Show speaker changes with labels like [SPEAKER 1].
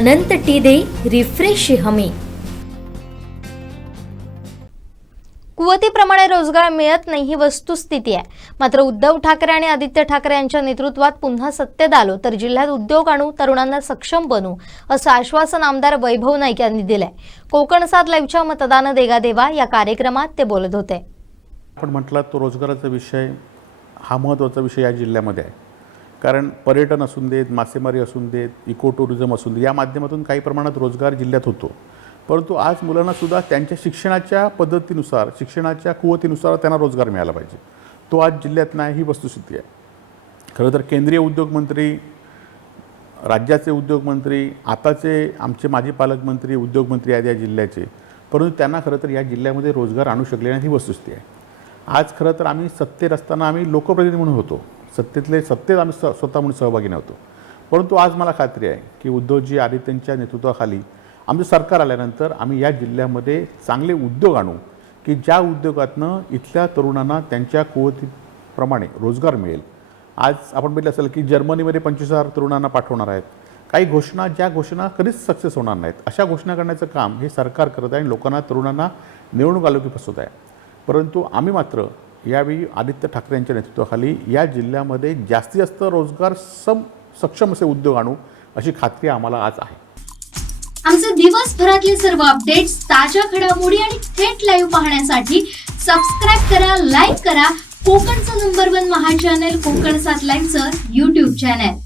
[SPEAKER 1] अनंत T दे refresh हमी.
[SPEAKER 2] कुवतीप्रमाणे रोजगार मिळत नाही ही वस्तुस्थिती आहे. मात्र उद्धव ठाकरे आणि आदित्य ठाकरे यांच्या नेतृत्वात पुन्हा सत्तेत आलो तर जिल्ह्यात उद्योग आणू तरुणांना सक्षम बनू असं आश्वासन आमदार वैभव नाईक यांनी दिलंय. कोकण सात लाईव्हच्या मतदान देगा देवा या कार्यक्रमात ते बोलत होते.
[SPEAKER 3] आपण म्हटलं तो रोजगाराचा विषय हा महत्त्वाचा विषय या जिल्ह्यामध्ये आहे. कारण पर्यटन असून देत मासेमारी असून देत इको टुरिझम असून देत या माध्यमातून काही प्रमाणात रोजगार जिल्ह्यात होतो. परंतु आज मुलांनासुद्धा त्यांच्या शिक्षणाच्या पद्धतीनुसार शिक्षणाच्या कुवतीनुसार त्यांना रोजगार मिळाला पाहिजे. तो आज जिल्ह्यात नाही ही वस्तुस्थिती आहे. खरं तर केंद्रीय उद्योगमंत्री राज्याचे उद्योगमंत्री आताचे आमचे माजी पालकमंत्री उद्योगमंत्री आहेत या जिल्ह्याचे. परंतु त्यांना खरं तर या जिल्ह्यामध्ये रोजगार आणू शकले नाही ही वस्तुस्थिती आहे. आज खरं तर आम्ही सत्तेत असताना आम्ही लोकप्रतिनिधी म्हणून होतो. सत्तेतले सत्तेत आम्ही स स्वतः म्हणून सहभागी नव्हतो. परंतु आज मला खात्री आहे की उद्धवजी आदित्यांच्या नेतृत्वाखाली आमचं सरकार आल्यानंतर आम्ही या जिल्ह्यामध्ये चांगले उद्योग आणू की ज्या उद्योगातनं इथल्या तरुणांना त्यांच्या कुवतीप्रमाणे रोजगार मिळेल. आज आपण बघितलं असेल की जर्मनीमध्ये पंचवीस हजार तरुणांना पाठवणार आहेत. काही घोषणा ज्या घोषणा कधीच सक्सेस होणार नाहीत अशा घोषणा करण्याचं काम हे सरकार करत आहे आणि लोकांना तरुणांना निवडणूक आलो की फसवत आहे. परंतु आम्ही मात्र यावेळी आदित्य ठाकरे यांच्या नेतृत्वाखाली या जिल्ह्यामध्ये जास्तीत जास्त रोजगार सम सक्षम असे उद्योग आणू अशी खात्री आम्हाला आज आहे.
[SPEAKER 4] आमचे दिवसभरातले सर्व अपडेट्स ताज्या घडामोडी आणि थेट लाईव्ह पाहण्यासाठी सबस्क्राईब करा लाईक करा. कोकणचं number one Maha channel Kokan सात लाईव्हचं युट्यूब चॅनल